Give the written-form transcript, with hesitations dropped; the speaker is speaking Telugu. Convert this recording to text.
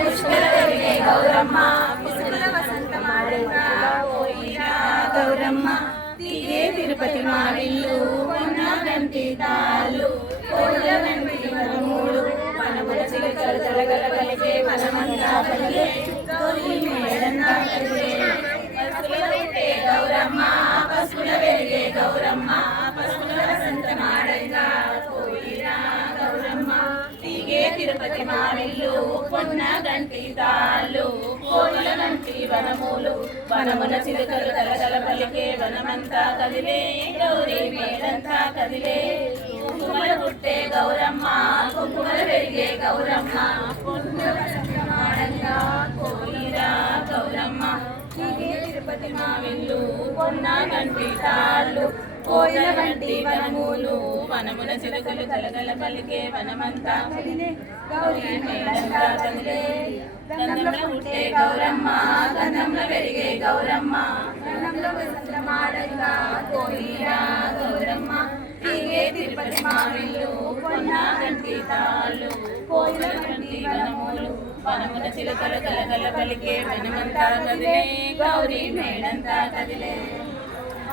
పుష్కర వెలిగే గౌరమ్మ పుష్కర వసంత మాడంగా పోయిరా గౌరమ్మ తీగే తిరుపతి మావిల్లు ఉన్న గంటి తాళ్ళు కోళ్ళ గంటి వనమూలు వనముల చిలుకలు తలగల కలిగే వనమంతా కలిగే గౌరీ మేడంతా కలిగే పసుపుల పుట్టే గౌరమ్మ పసుపుల వెలిగే గౌరమ్మ పసుపుల వసంత మాడంగా పోయిరా గౌరమ్మ తీగే తిరుపతి మావిల్లు పొన్న గంటి తాళ్ళు కోళ్ళ గంటి వనమూలు వనముల చిలుకలు తలగల పలికే వనమంతా కదిలే గౌరీ మేడంతా కదిలే కుంకుమల పుట్టే గౌరమ్మ కుంకుమల పెరిగే గౌరమ్మ మాడంగా కోయిరా గౌరమ్మ తీగే తిరుపతి మావిల్లు పొన్న గంటి తాళ్ళు కోయిల గంటి వనమూలు వనముల చిలుకలు తలగల పలికే వనమంతా కదిలే గౌరీ మేడంతా కదిలే గంధంలో పుట్టే గౌరమ్మ గంధంలో పెరిగే గౌరమ్మ గంధంలో వసంత మాడంగా కోయిరా గౌరమ్మ తీగే తిరుపతి మావిల్లు పొన్న గంటి తాళ్ళు కోయిల గంటి వనమూలు వనముల చిలుకలు కలగల పలికే వనమంతా కదిలే గౌరీ మేడంతా కదిలే